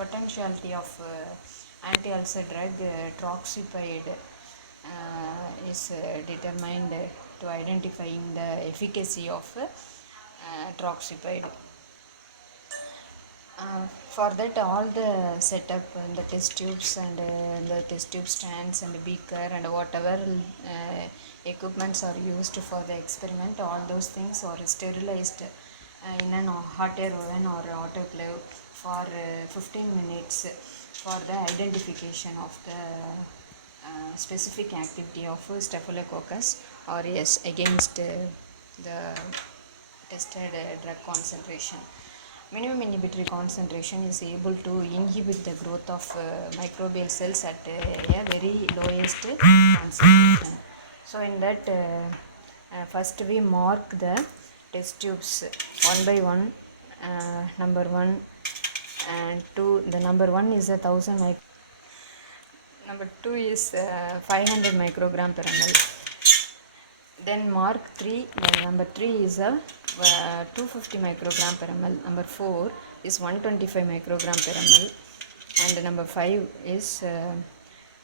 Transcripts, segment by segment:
potentiality of anti-ulcer drug troxipide is determined to identifying the efficacy of troxipide. For that, all the setup and the test tubes and the test tube stands and the beaker and whatever equipments are used for the experiment, all those things are sterilized in an hot air oven or autoclave for 15 minutes for the identification of the specific activity of staphylococcus aureus against the tested drug concentration. Minimum inhibitory concentration is able to inhibit the growth of microbial cells at a very lowest concentration. So in that, first we mark the test tubes one by one. Number 1 and 2. The number 1 is 1000 number 2 is 500 microgram per ml. Then mark 3. Number 3 is 250 microgram per ml. Number 4 is 125 microgram per ml. And number 5 is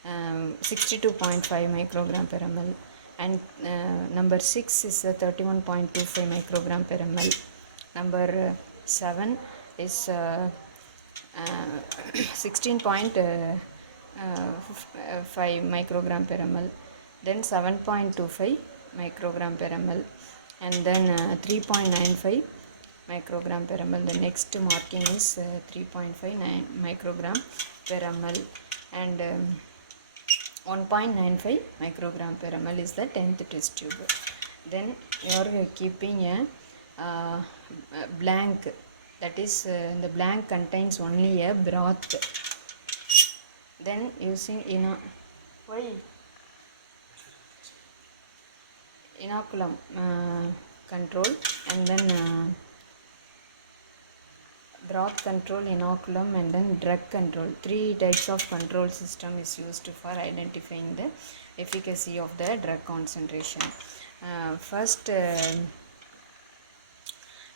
62.5 microgram per ml. And number 6 is 31.25 microgram per ml. Number 7 is 16.5 microgram per ml. Then 7.25 microgram per ml, and then 3.95 microgram per ml. The next marking is 3.59 microgram per ml, and 1.95 microgram per ml is the 10th test tube. Then you are keeping a blank, that is the blank contains only a broth. Then using inoculum control, and then broth control, inoculum, and then drug control. 3 types of control system is used for identifying the efficacy of the drug concentration. First,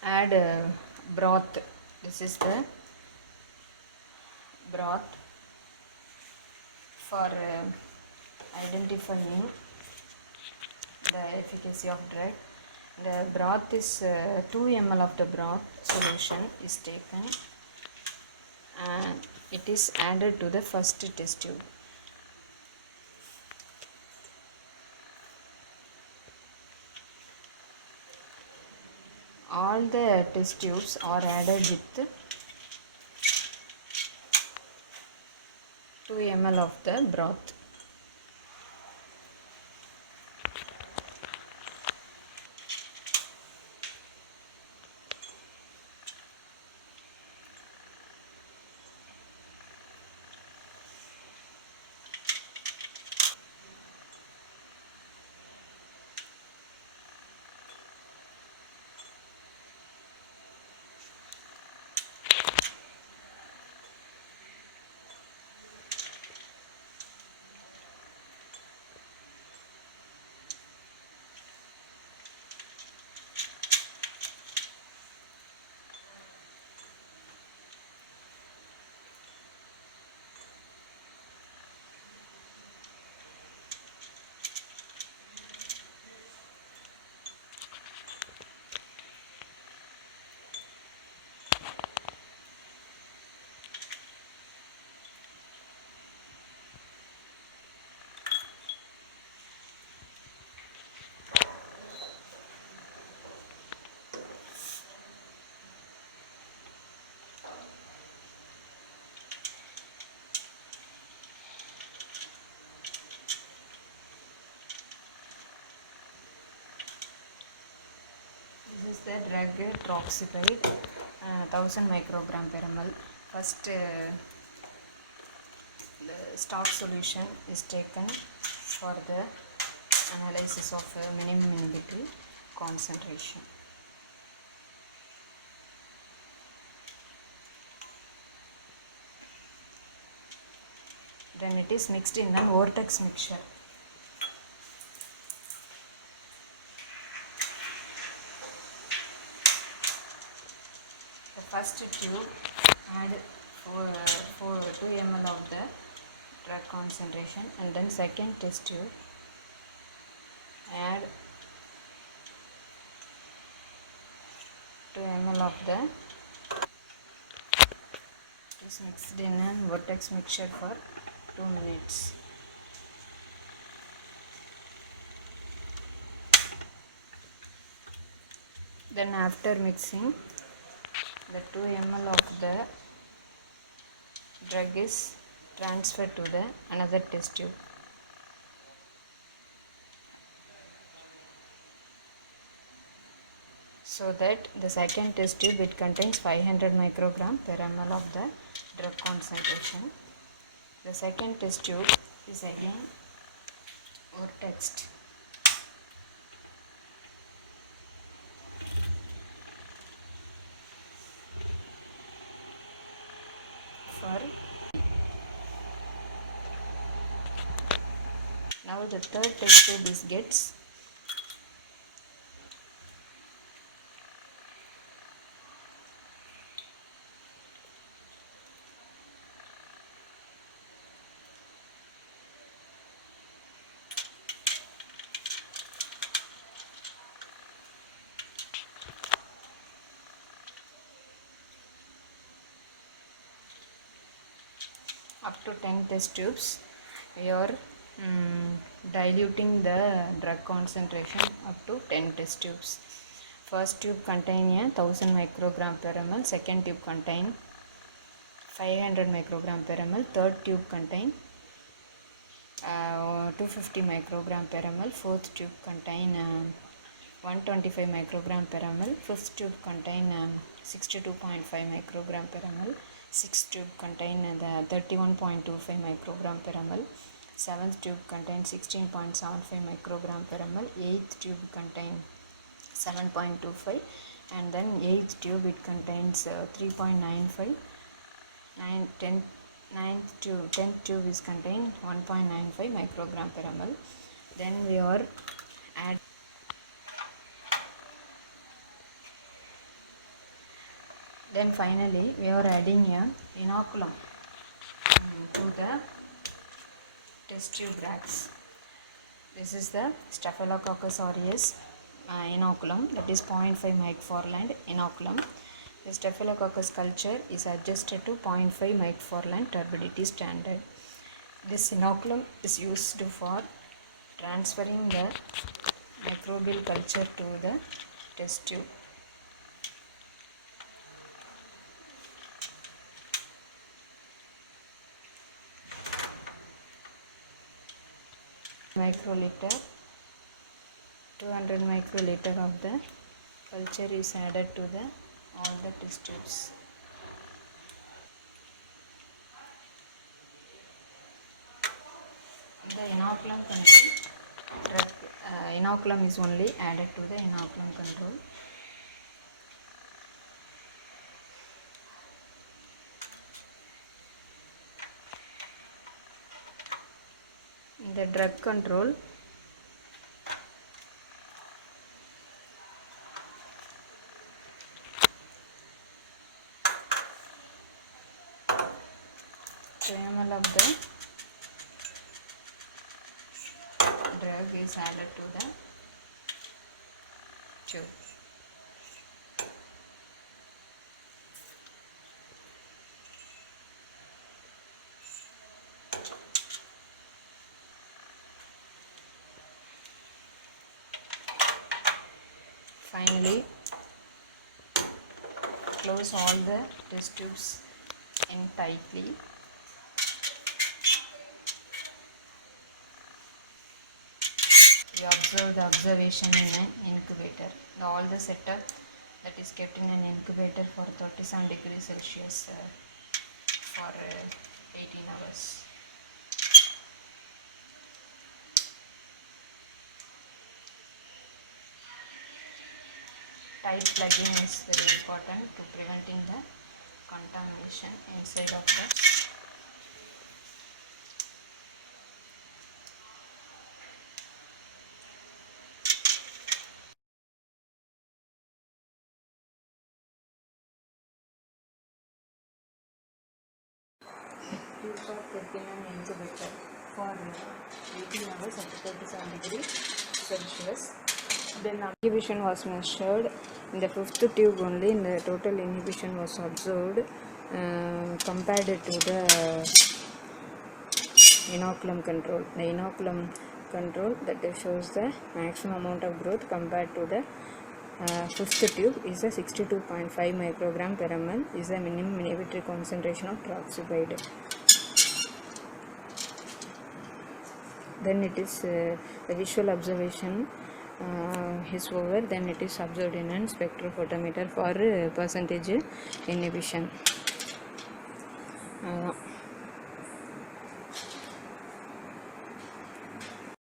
add broth. This is the broth for identifying the efficacy of drug. The broth is 2 ml of the broth solution is taken and it is added to the first test tube. All the test tubes are added with 2 ml of the broth. This is the drug troxipide, 1000 microgram per ml. First, the stock solution is taken for the analysis of minimum inhibitory concentration. Then it is mixed in a vortex mixture. The first tube, add for 2 ml of the drug concentration, and then second test tube add 2 ml of the is mixed in a vortex mixture for 2 minutes. Then after mixing, the 2 ml of the drug is transferred to the another test tube. So that the second test tube, it contains 500 microgram per ml of the drug concentration. The second test tube is again vortexed for. Now the third test tube is gets up to 10 test tubes. We are diluting the drug concentration up to 10 test tubes. First tube contain a 1000 microgram per ml, second tube contain 500 microgram per ml, third tube contain 250 microgram per ml, fourth tube contain 125 microgram per ml, fifth tube contain 62.5 microgram per ml, sixth tube contain the 31.25 microgram per ml, seventh tube contain 16.75 microgram per ml, eighth tube contain 7.25, and then eighth tube it contains 3.95, 9th tube 10th tube is contain 1.95 microgram per ml. Then we are add. Then finally we are adding a inoculum to the test tube racks. This is the Staphylococcus aureus inoculum, that is 0.5 microfarland inoculum. The Staphylococcus culture is adjusted to 0.5 microfarland turbidity standard. This inoculum is used for transferring the microbial culture to the test tube. Microliter, 200 microliter of the culture is added to the all the test tubes. The inoculum control, inoculum is only added to the inoculum control. In the drug control, ml of the drug is added to the tube. Finally, close all the test tubes in tightly. We observe the observation in an incubator. All the setup that is kept in an incubator for 37 degrees Celsius for 18 hours. Tight plugging is very important to preventing the contamination inside of the tube of 39 incubator for 18 hours at 37 degrees Celsius. Then inhibition was measured in the fifth tube only. The total inhibition was observed compared to the inoculum control. The inoculum control that shows the maximum amount of growth compared to the fifth tube is a 62.5 microgram per ml is the minimum inhibitory concentration of troxybide. Then it is the visual observation is over. Then it is observed in a spectrophotometer for percentage inhibition.